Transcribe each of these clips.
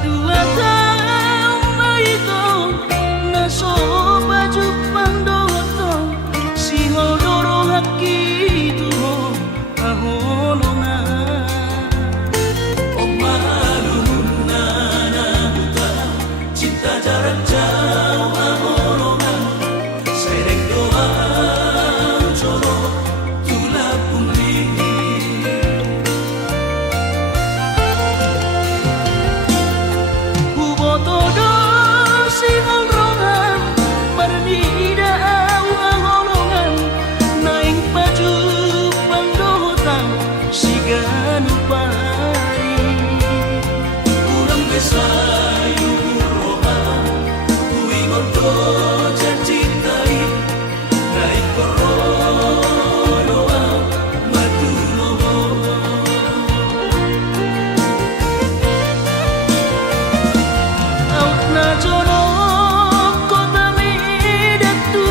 Padua tahu baito naso baju pandoto si hodoro hakitu aholona omaluna nabuta cinta jarak jauh aholona sereng doa coro tula puli todo si holrongan marnida awang naing baju pandotan si ganupari kurang besayu roha kui mondo cintai naik korodoa maduloho na jono kota Medan tu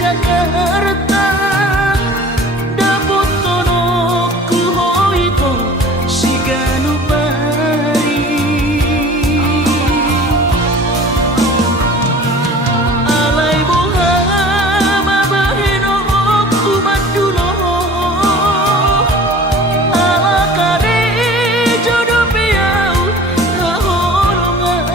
Jakarta dapot tono ku hoito si ganupari alai boha mabahino ku madulo ala kare jodo piau holongan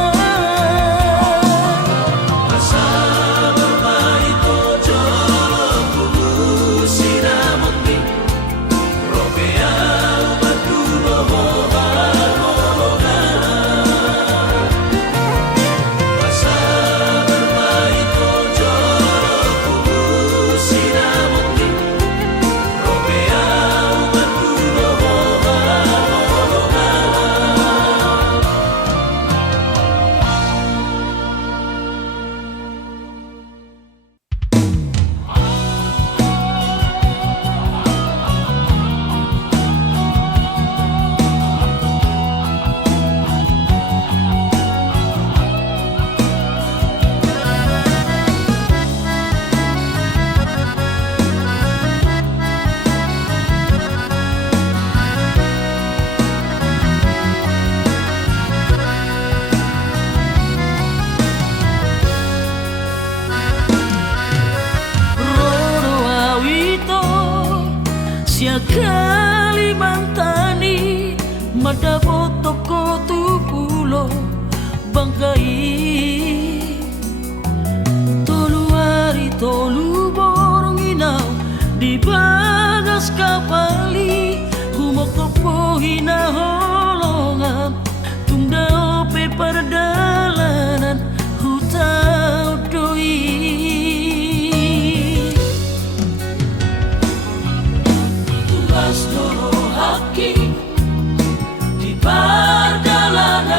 Kalimantani madapot toko tupulo bangkai tolu hari tolu borong inaw di bagas kapali humok topo hina holongan tungdao pe pardalanan hutau doi Loro haki di perjalanan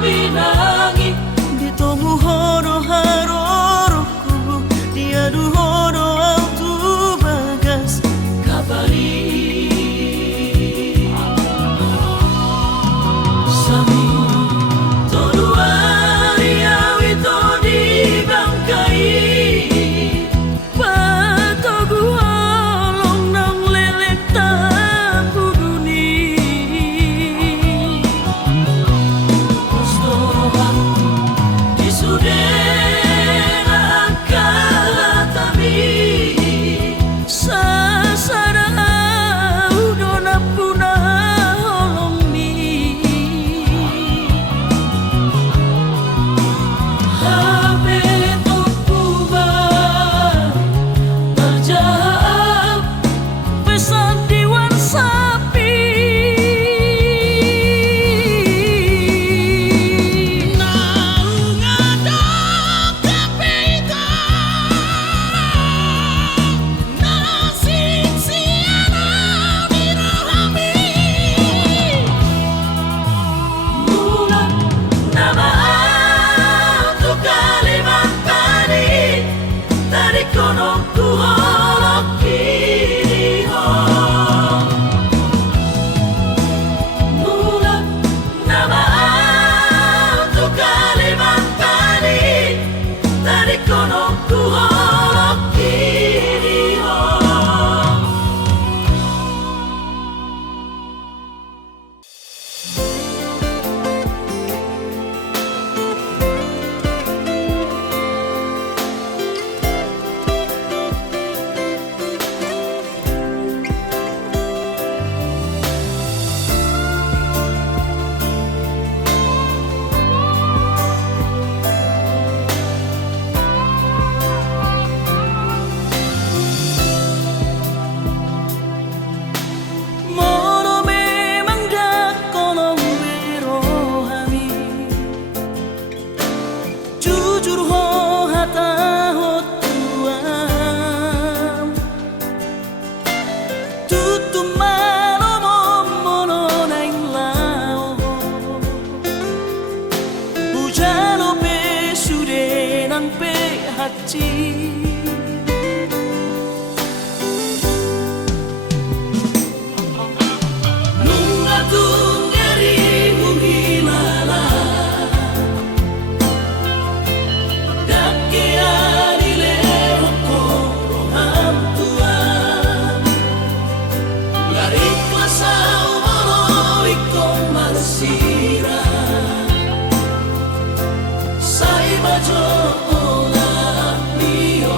pinangi ditomu hono haroroku diadu hono autu bagas kabari sami toluari awi to di bangkai patogu olong nang lelek tapu duni Stohan disudera akala tabi sasara udona puna holong mi habe tokuba tajam pesan diwan sapi naung ada kapita nasib siana birohami mula nama tu Kalimantan dari kono ku holok kiri ho mula nama tu Kalimantan dari kono ku holok kiri ho Mono memang dak kono birohami jujur ho hata ho tuam tutu mano mono naing lao bujalo pe sude nang pe haci Nunga tungeri muhilala Dake adile hokoro hamtua Larikla sao moro iko marsira Sai bajo ola mio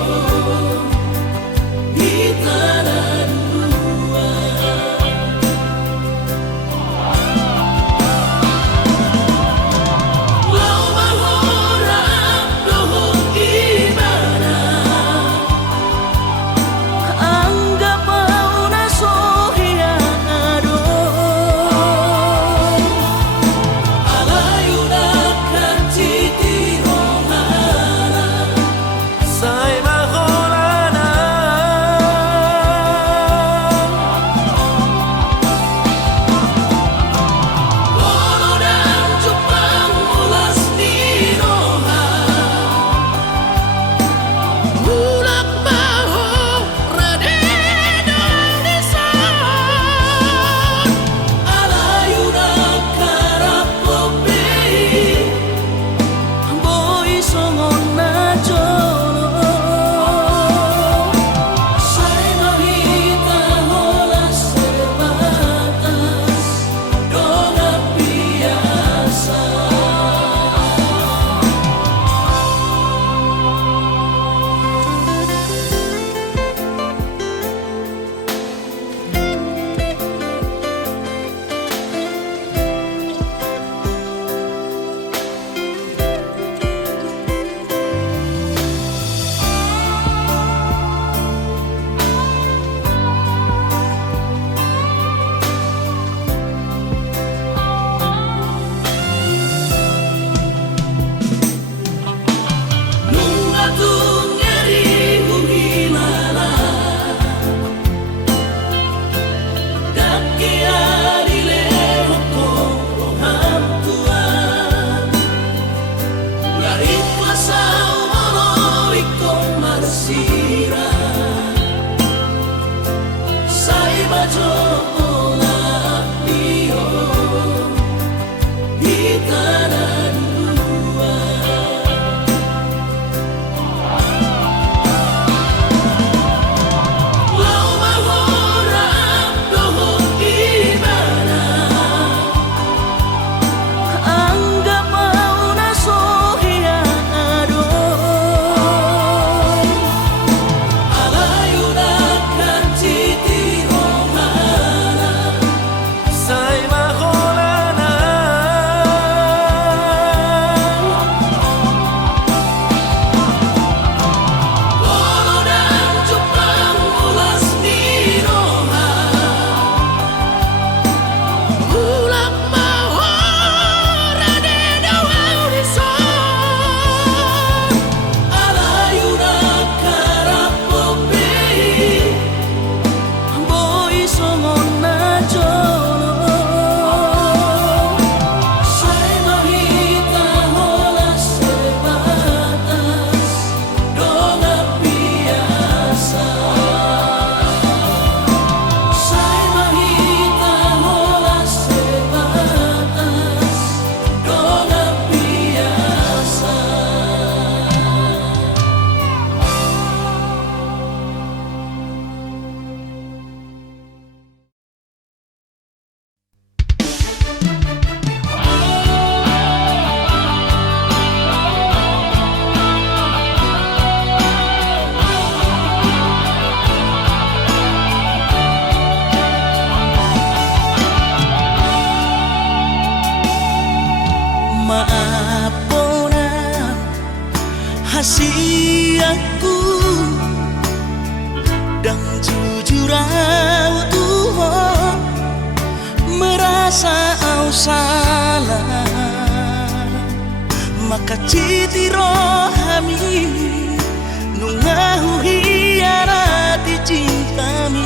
tanah dua. Lau mahora dohon gimana anggap mau nasohia adon alayunakan titi rohana say maholana Bolo dan cupang ulas niroha ulap mahora de dawau dison alayunakan rapopi boy somona jono say mahita hola sebatas dona biasa say mahita hola sebatas dona biasa. Maapona hasiaku dan jujur au Tuhan merasa au salah maka citi rohami nungahu hianati cintami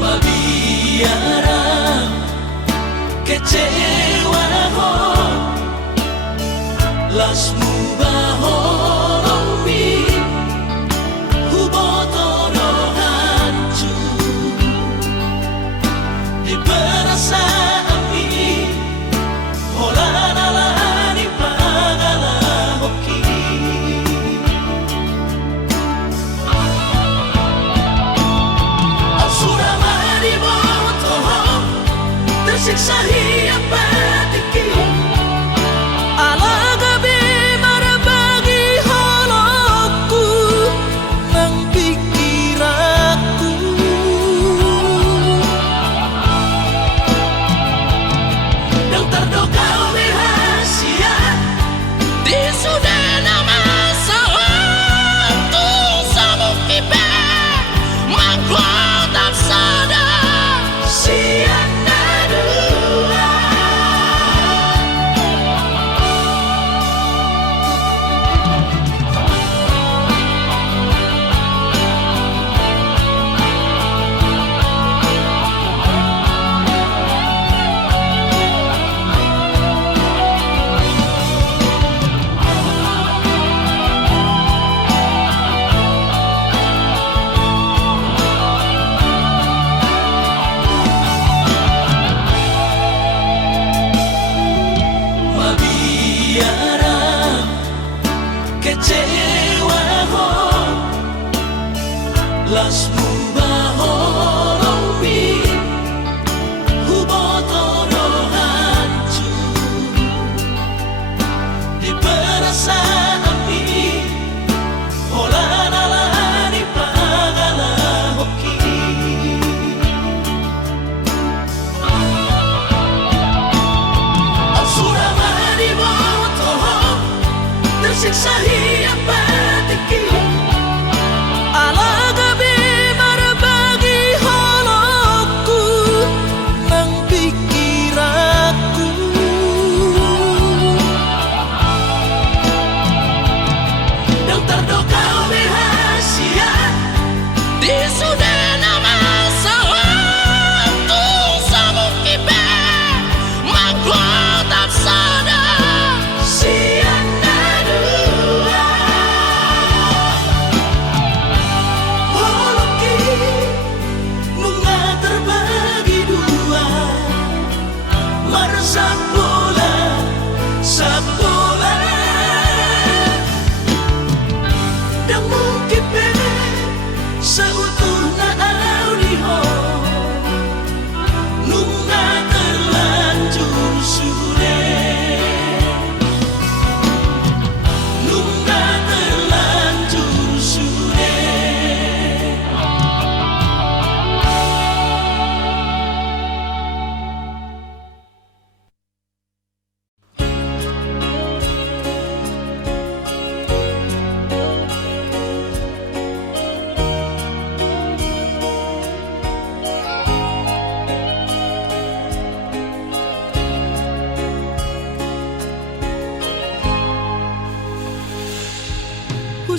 mabiara kecewa ho lasmu bahorombi hubotono hancur di perasaan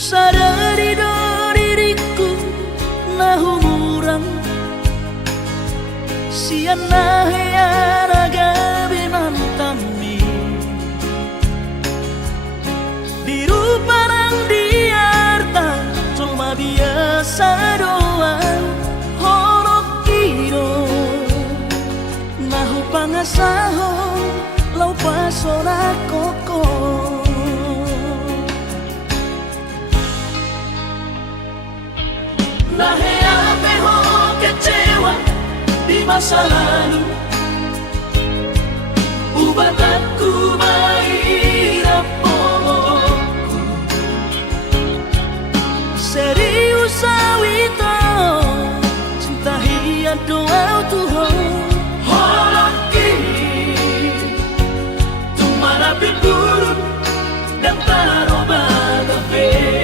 sadari do diriku nah umurang siana heyara gabinan tami biru parang diarta cuma biasa doang horok kiro nahu pangasahon lau pasora koko nahe ape ho kecewa di masa lalu ubatanku mahirap pomoku serius awito cinta hiat doa Tuhan horok kini tumara pinturut dan taroba kafe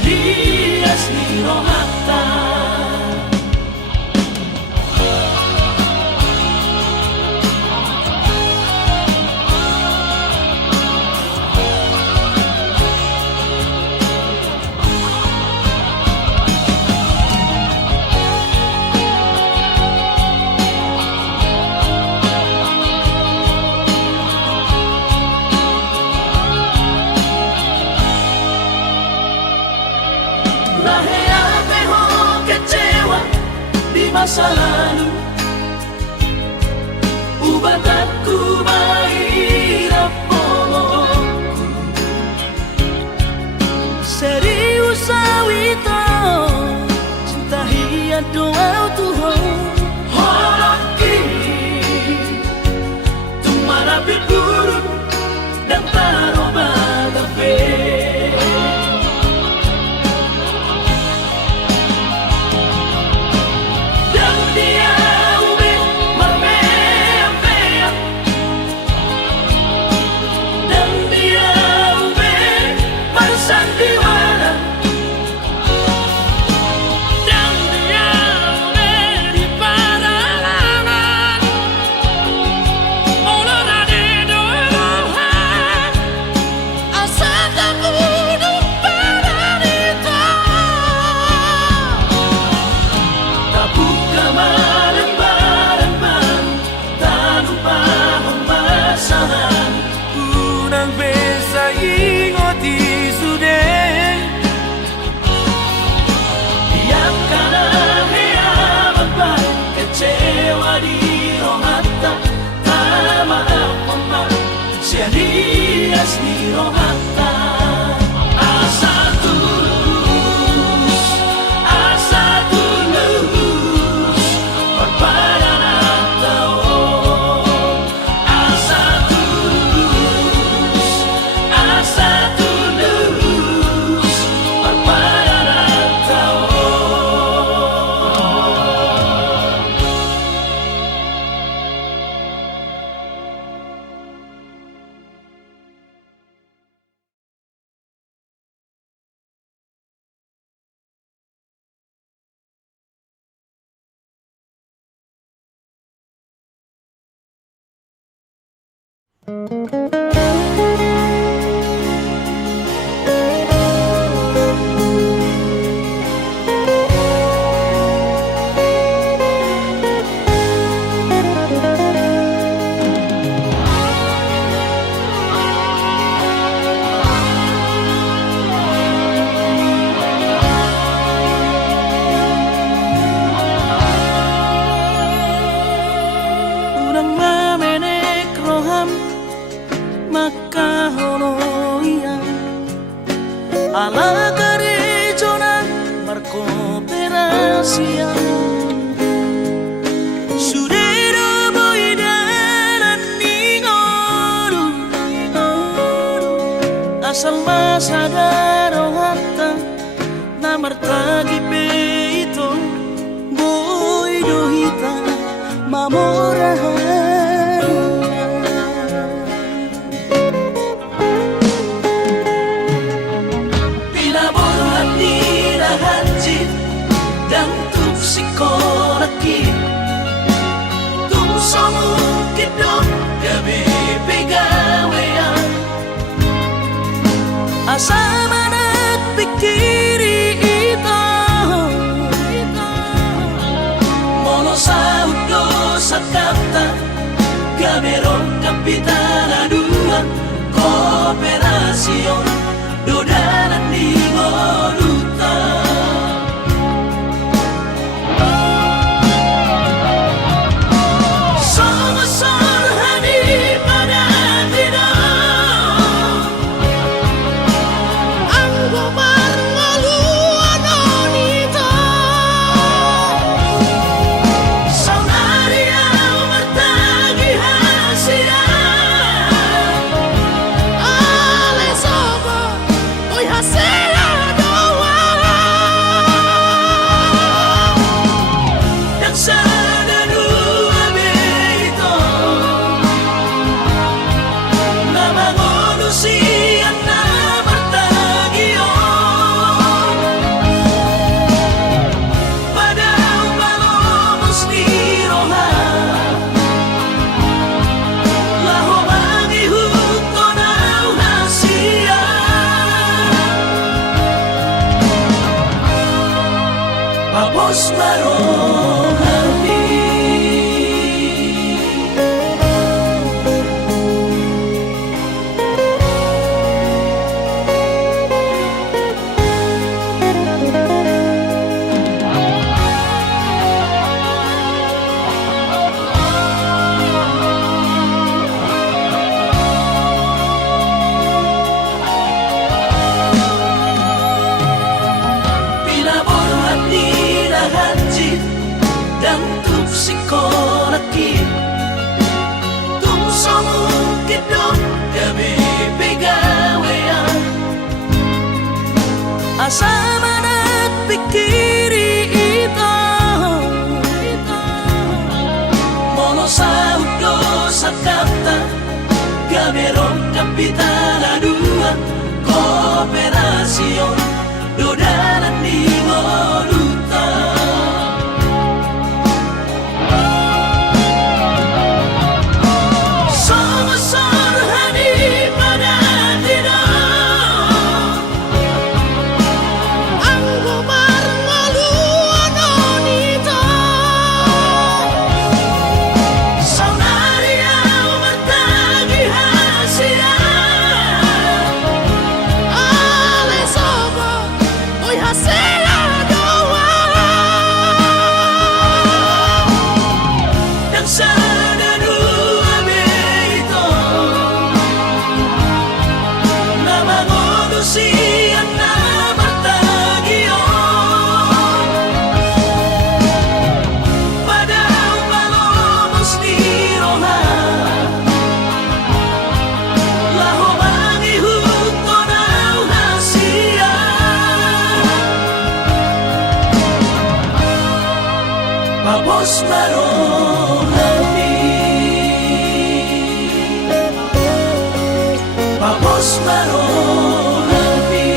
Dias ni rohata masa lalu ubatanku mahirap pomoku serius awito cinta hiat doa Tuhan horok kini tumara pinturut dan taroba kafe Dias ni rohata asa tulus berbayaran tau asa tulus berbayaran tau sadaro hatta na martagi peito boy dohita mamorahan pinaborhat ni rahanjit dan tuksikolaki tumsomu kidok gabi pegawean asa manat pikiri ito mono sa udo sa kapta gamerong kapitana dua kooperasyon dodanan di moduta Papos marong hati pinaborhat ni rahanjit dan tuksikolaki tumsomu kidok gabi pegawean asa manat pikiri ito mono sa udo sa kapta gamerong kapitana dua kooperasyon dodanan di moduta Somasor hani pada tidak ang gobar maluan onito saunaria bertagi hasia ale sobo oi hasia doa dan sadadu abeito nama manusia na bertagio pada palomos di roha laho bagi huto na hasia Papos marong hati Papos marong hati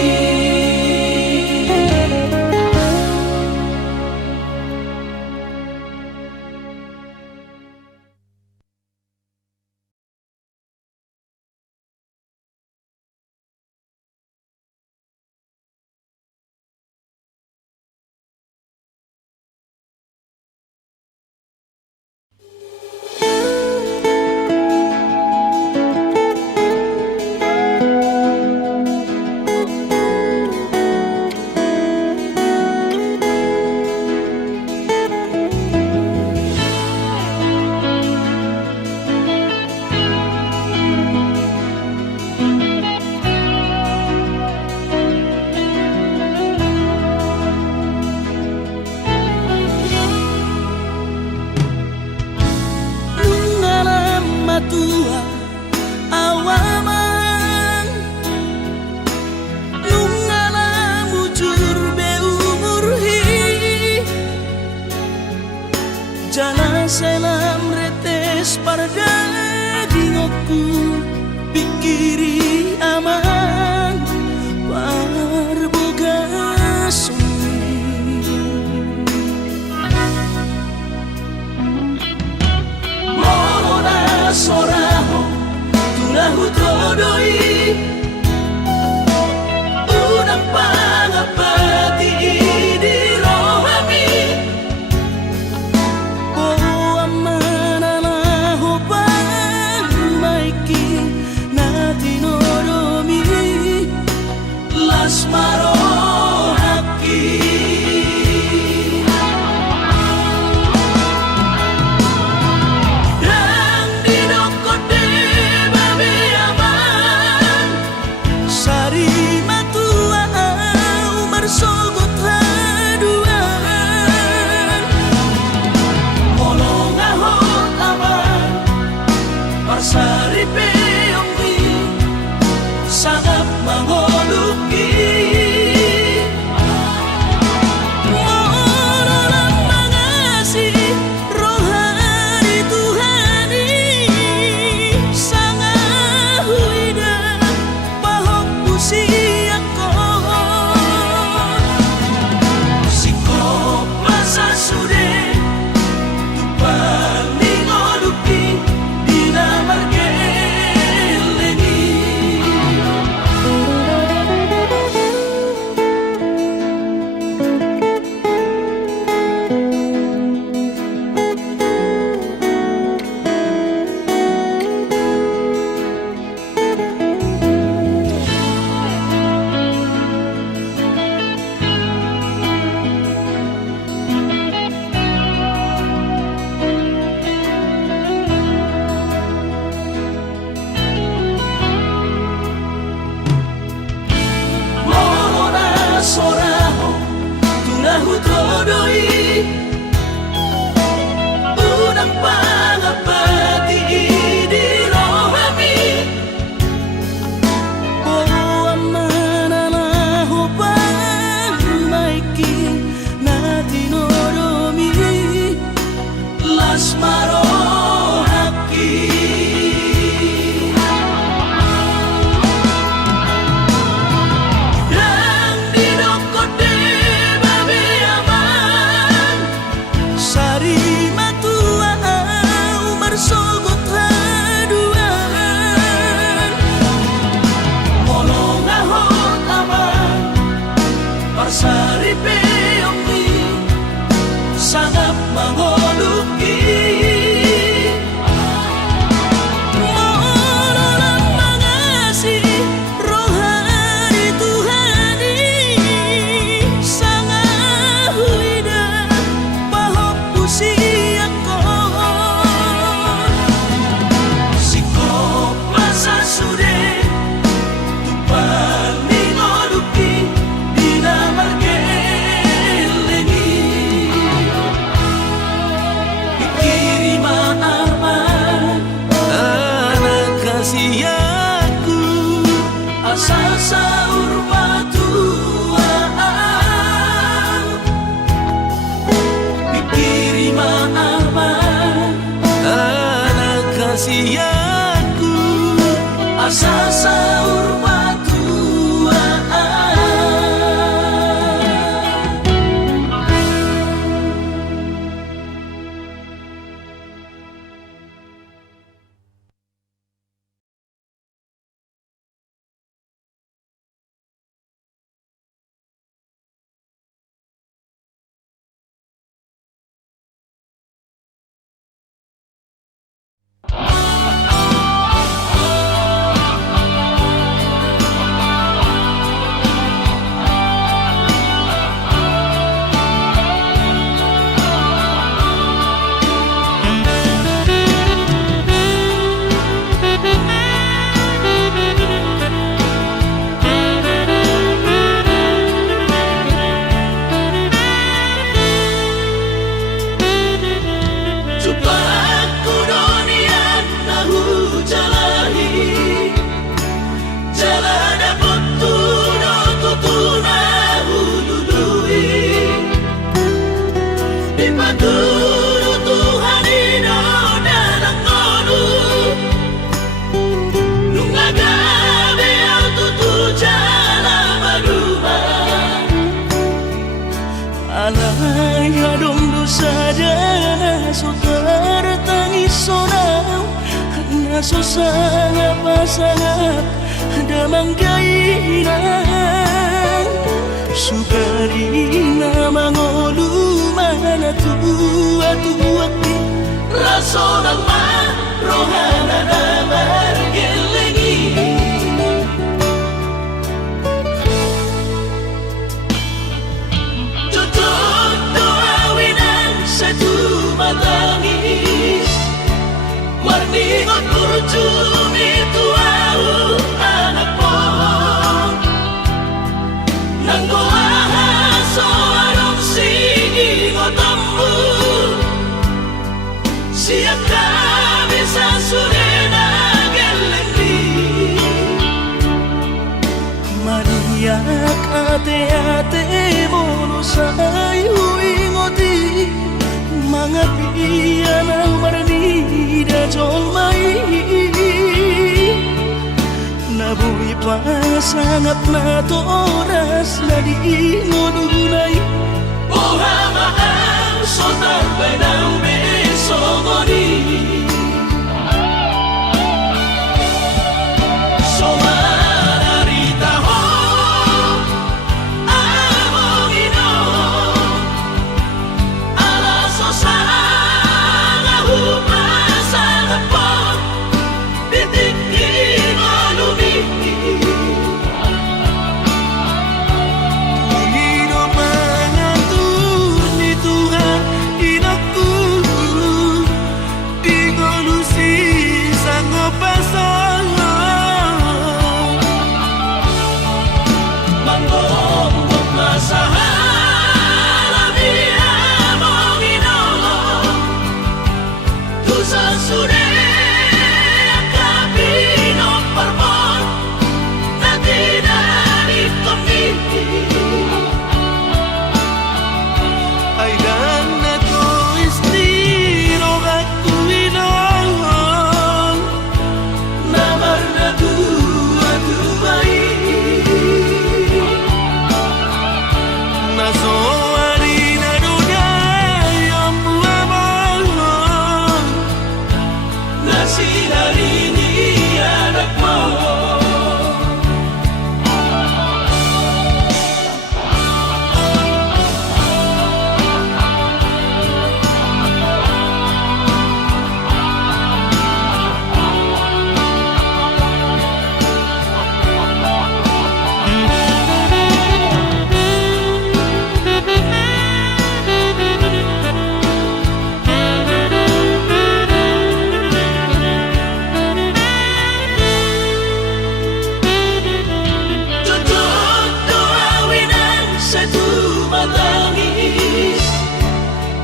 kiri aman parboga sumi mona soraho tulahu todoi unang pangapati di rohami o amanalaho pamaiki natinoromi las marohaki dan dinokote babe aman sari matua umar sogot haduan molong ahot aman parsari peongwi sangat mangoluki mololang mangasi rohani Tuhani sangat huida pahok pusiako sikop masa sude tupang ningoluki dina margeleni mona soraho tulahu todoi unang pangapati di rohami o amanalaho pamaiki natinoromi las marohaki dan dinokote babe aman sari matua umar sogot haduan molong ahot aman parsari peongwi sangat mangoluki mololang mangasi rohani Tuhani sangat huida pahok pusiako sikop masa sude tupang ningoluki dina margeleni ikirima aman anak kasihku asal saur batuaan ikirima aman anak kasihku asal saur batuaan aso sangat pasangat damang gainan sukarina mangolu mana tua-tua raso ng rohana na margelengi tutup doawinan sa tumatangis warningot kurjumi tuau anak mo nang goahaso anong singingot ammu siya kami sa surena gelendi maniak ate-ate mono sa ayuingoti mga piyan ang maranida jolmai nabuhi pa sangat na to oras na di ngununay buhama ang sotar by ng besogoni somararita ho among ino alaso sa humasan po bitik inolumi Panginoon mangatur ni Tuhan inakku di ngolusi sanggup pasangan manggong masahala biya mong inolong sa sure kabino parmon na dinarip kami ay dan na to istiro aku inong namar na dua-duai na soari na dunay ang buwabang Nasilarini anak mo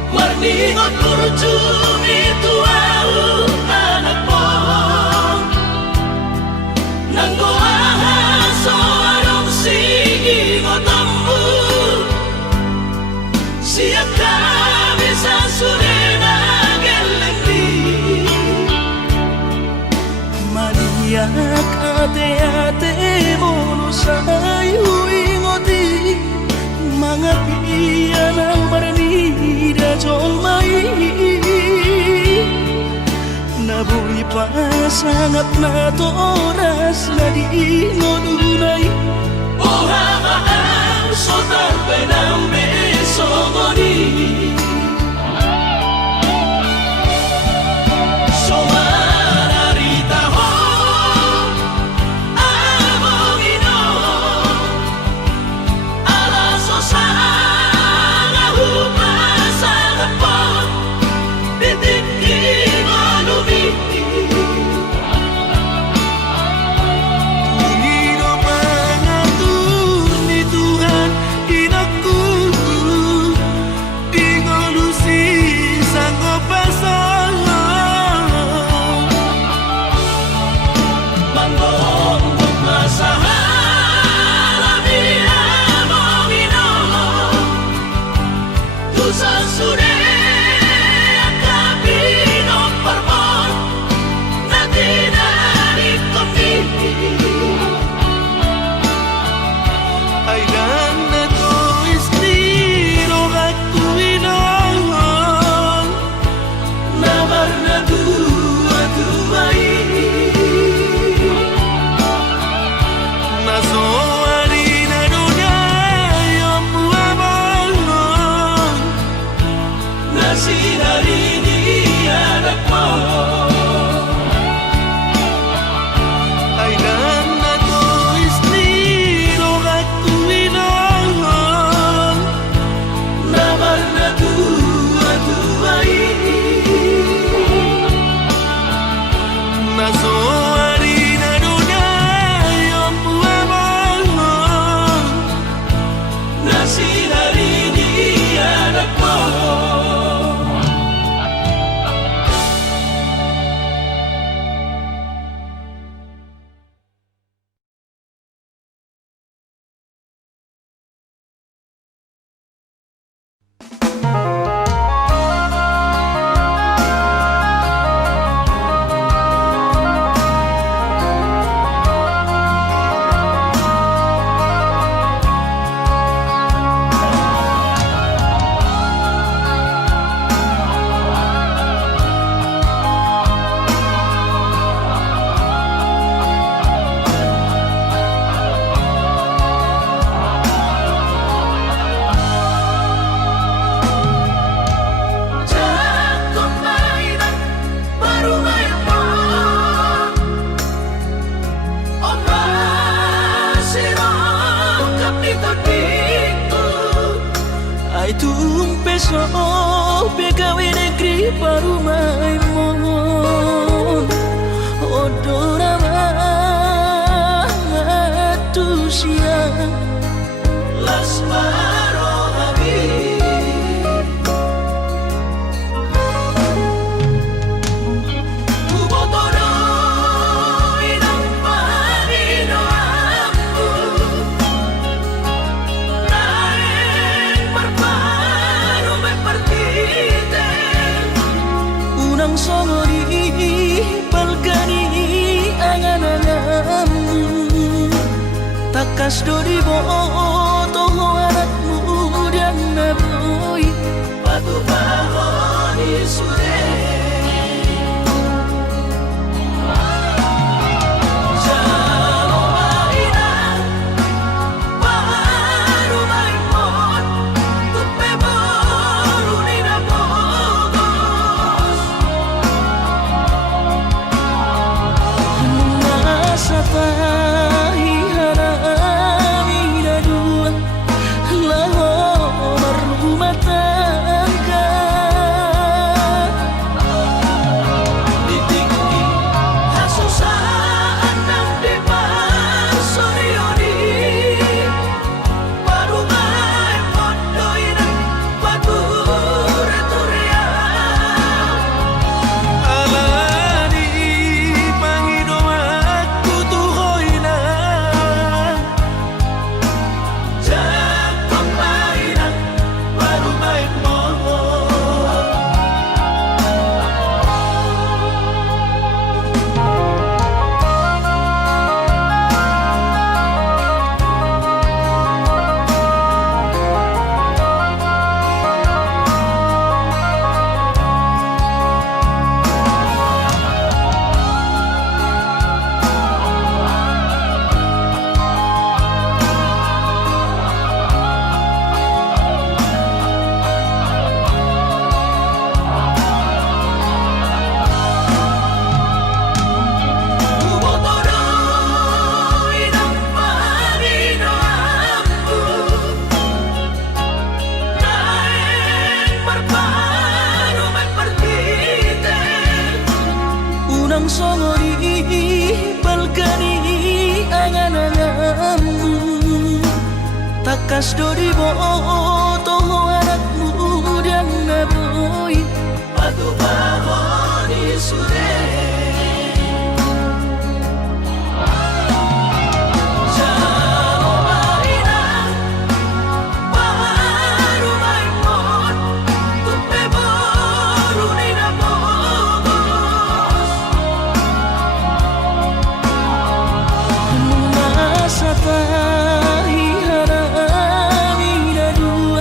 Warningot kurjumi tuau anak mo nang goahaso anong singingot ammu siya kami sa surena gelendi maniak ate-ate mono sa ayuingoti mga piyan ang maranida jolmai nabuhi pa sangat na to oras na di ngununay buhama ang sotar by ng besogoni somararita ho among ino alaso sa humasan po bitik inolumi Panginoon mangatur ni Tuhan inakku di ngolusi sanggup pasangan manggong masahala biya mong inolong sa sure kabino parmon na dinarip kami ay dan na to istiro aku inong namar na dua-duai so PKW negeri Parumai mohon odora manusia Lasmaro Habib Kubotoro inang panino aku naik berparu berpartite unang songori balgani angan-anganmu takas dori boto anakmu dan naboy patu bahoni sure jalo marina baru maimon tupe baru nina bogos mengasapa songori balgani angan-anganmu takas dori boto anakmu dan naboy patu bahoni sure jalo marina baru maimon tupe baru nina Sapahi harami dua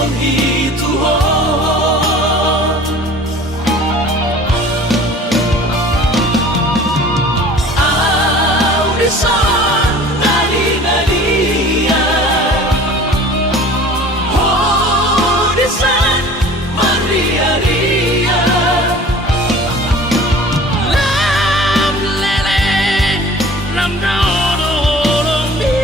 sihon hituho Aurisan nali-nalia Hodisan maria-ria Lam lele lam dono mi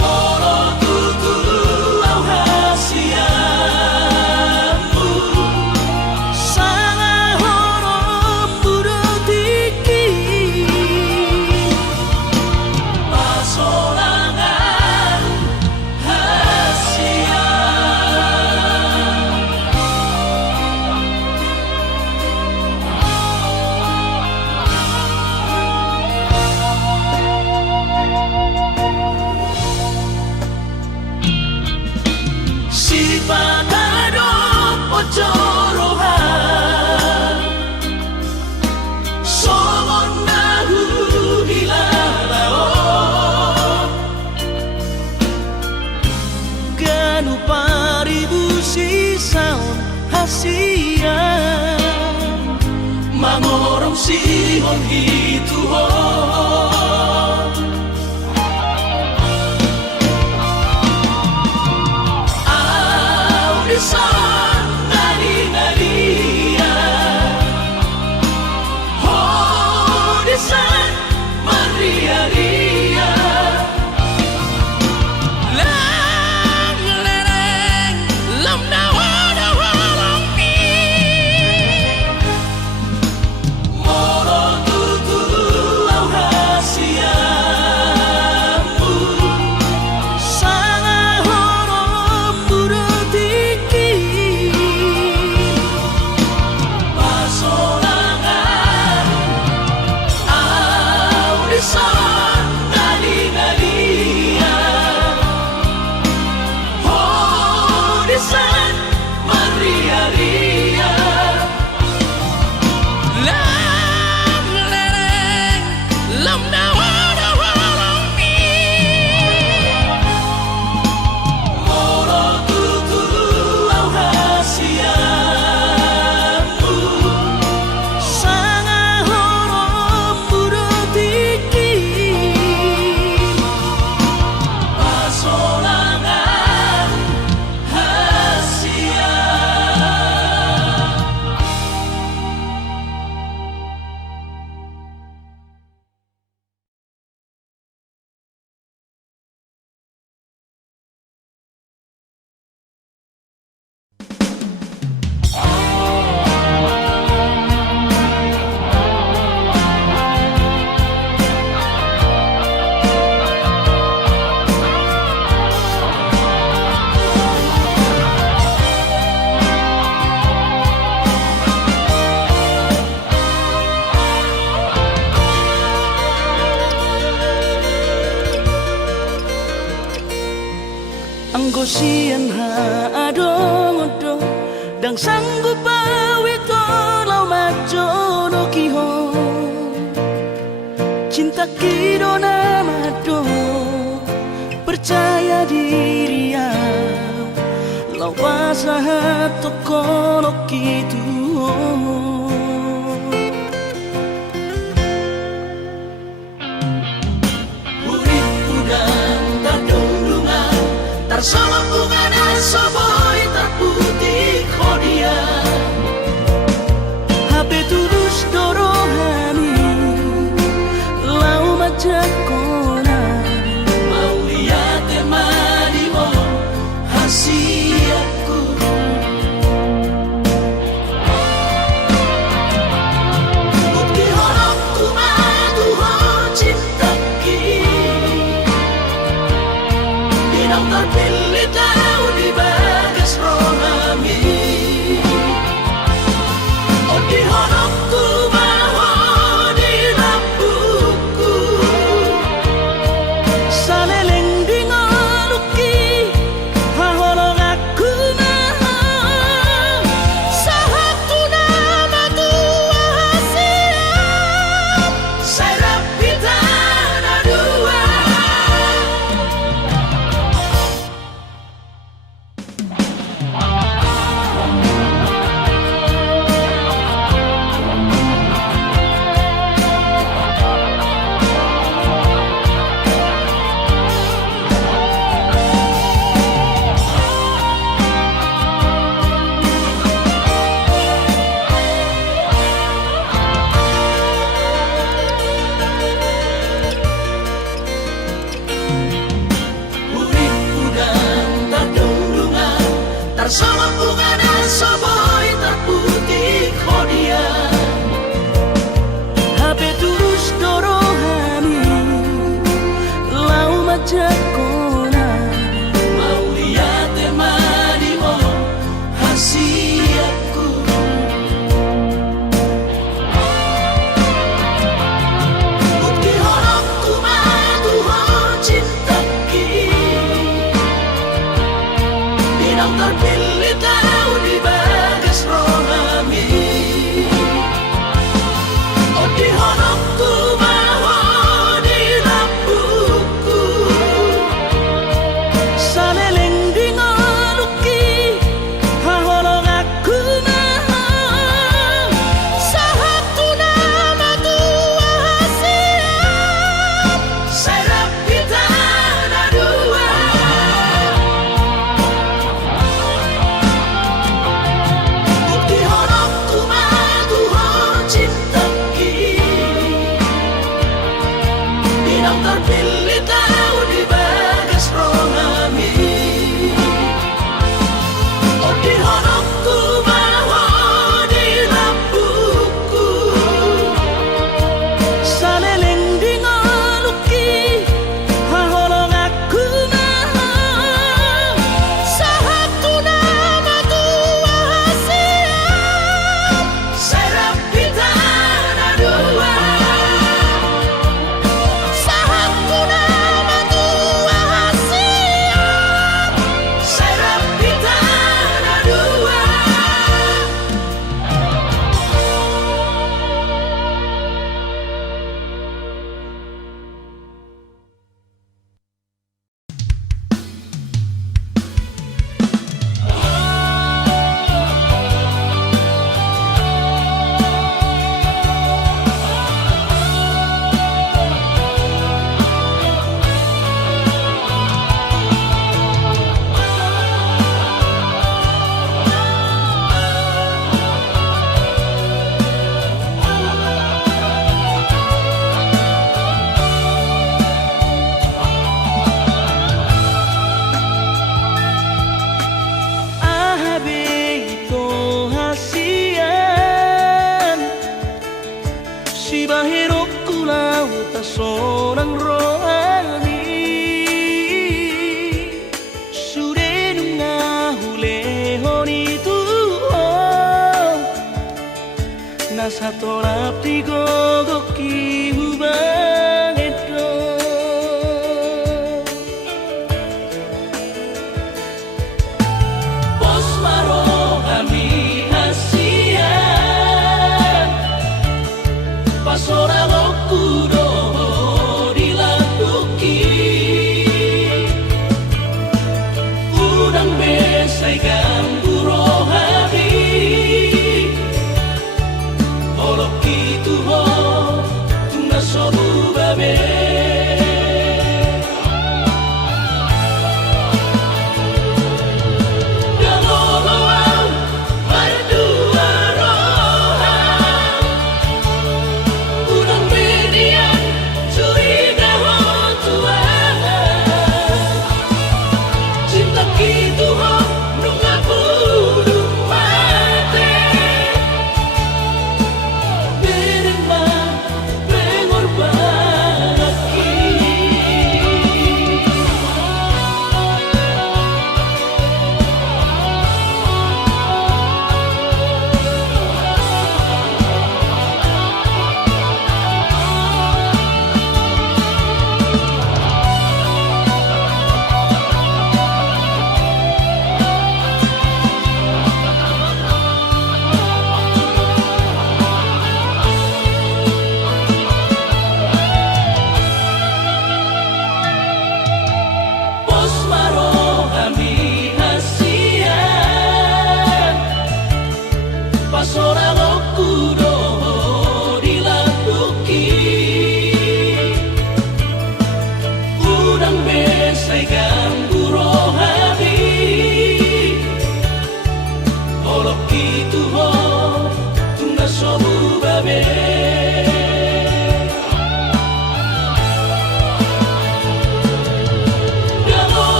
Moro tutu au hasiamu Sanga horom burutiki Pasolangan hasia Si panado pojorohan Somon nahu hilalao Ganu paribu sisaon hasia Mangorong sihon hituho Aurisan nali-nalia Hodisan maria-ria Lam lereng lam dawa-dawa mi Moro tutu au hasiamu Sanga horom burutiki Pasolangan Aurisan nali-nalia Hodisan maria-ria Lam lereng lam dawa-dawa mi Moro tutu au hasiamu Sanga horom burutiki Pasolangan hasia Anggo sian ha adong-odong Dang sanggup bawi tolau majono kiho Cinta kidona mado Percaya diri ya Lau basah tokono kitu Urip udang tadulungan Tarsama bunga nasoboy terputih kodia HP tulus dorohani Lau majakona Mau lihat temanimo hasiatku Bukti horok kumatuho cintaki Dinang terpilih tahu di bawah Sama bungana saboy terputih khodia Habe terus dorohani lau majakona mau lihat temani mo hasiatku bukti horok kumadu ho cinta ki bidang terpilih tahu di bagas rohami oh di horok kumaho di lampuku saleleng dingaluki haholong aku maha sahatuna matua hasiat serap kita na dua bukti horok kumadu ho cinta ki bidang terpilih tahu di bagas rohami oh di horok kumaho di lampuku saleleng dingaluki haholong aku maha sahatuna matua hasiat serap kita na dua sahatuna matua hasiat serap kita na dua Ahabeito hasian si bahiro kulau tak seorang rohani sudah nungahule honi tuho nasatolap digogoki hubang edo Bos marohami hasian pas orang okudo dilakuki udang besai ganggu rohami olok itu ho tungga sobu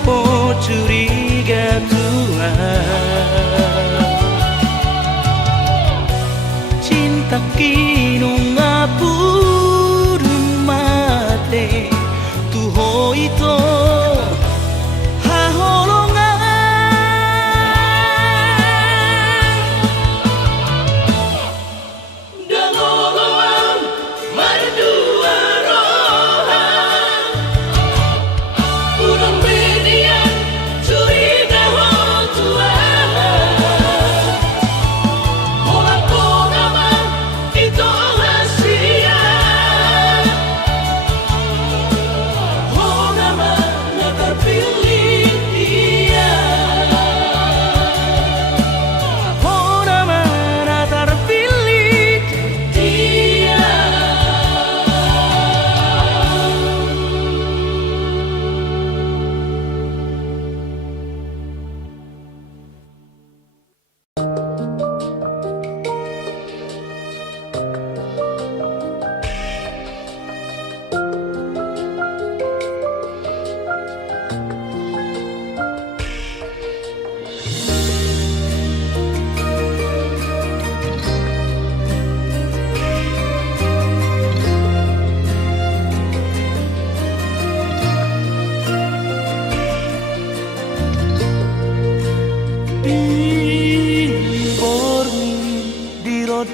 po curiga Tuhan, cinta kinu ngapurun mate tuho ito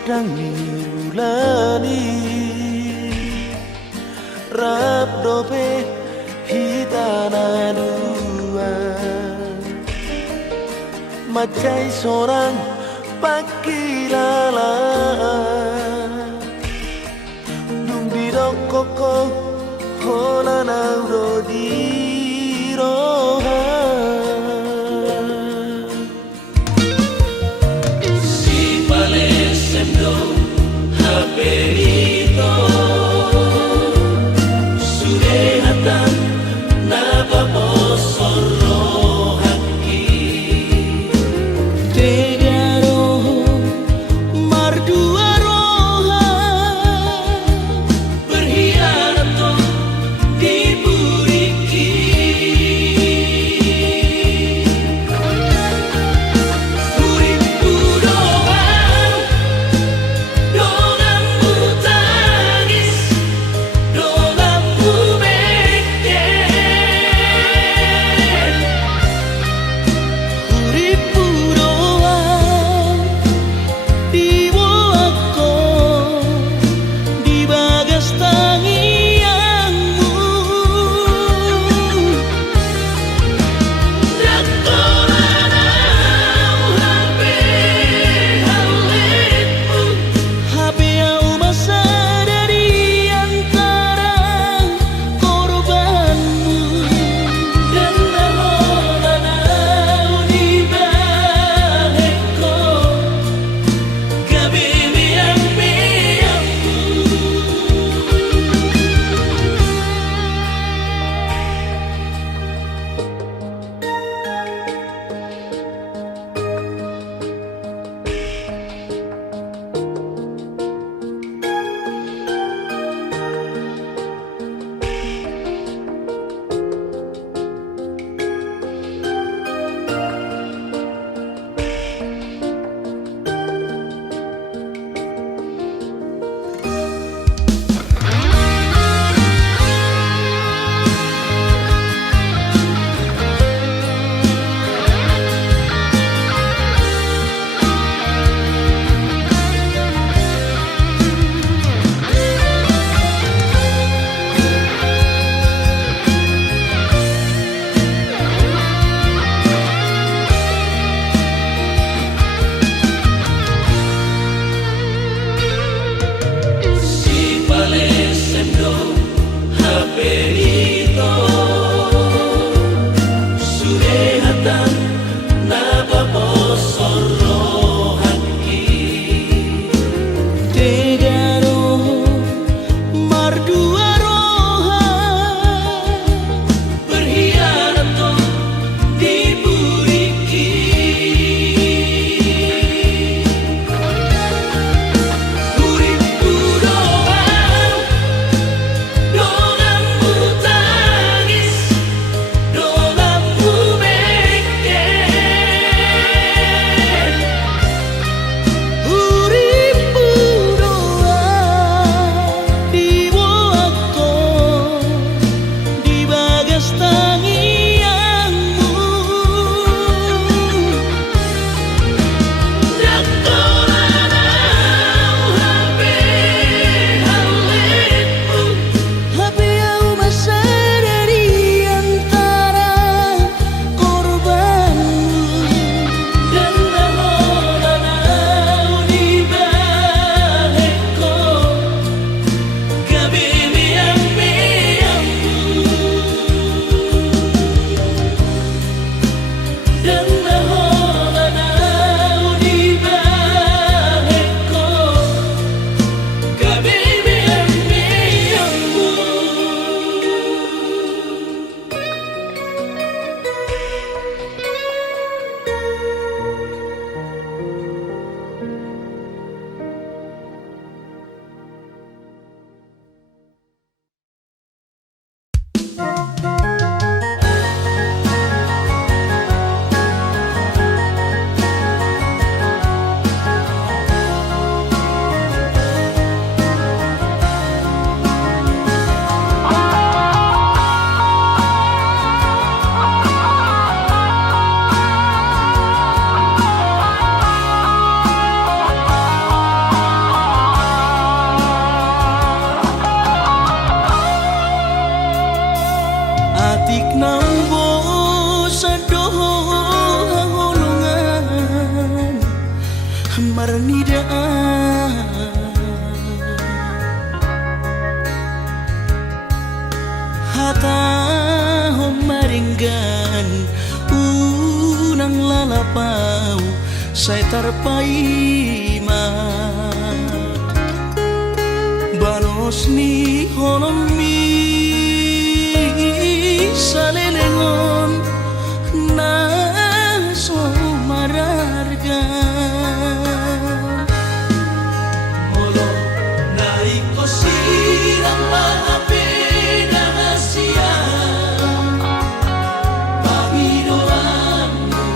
dangi ulani rap dope hitana dua macai seorang pakilala dung di koko hola nauro di roha Perito surehatan nababosoro haki tega roho mardua roha berhianat diburi marnida hata homaringgan unang lalapau say tarpaima banos ni honomi salelengon na so mararga Molo naiko sirang maapena na siya Panginoanmu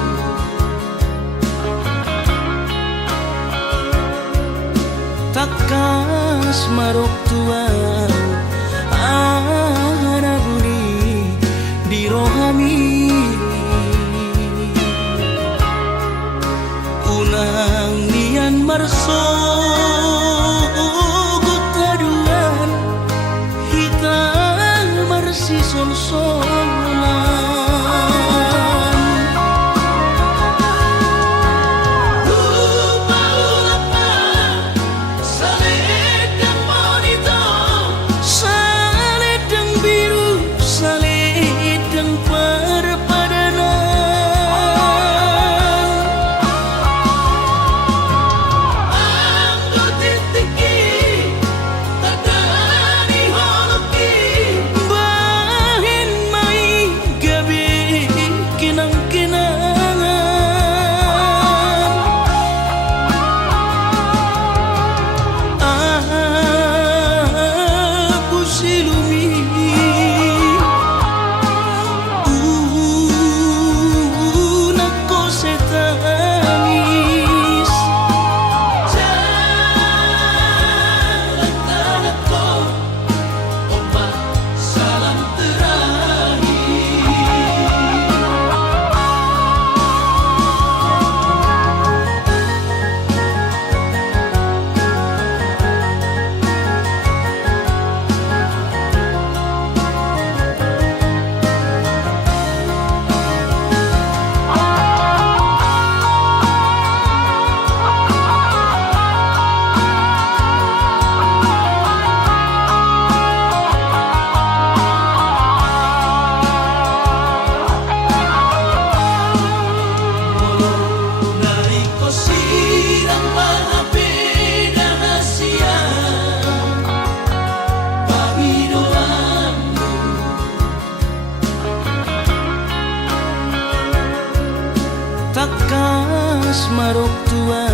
takas marok tuang anabuni di rohami unang nian marso gutaduan hitam marsi sol-solan takas marok tua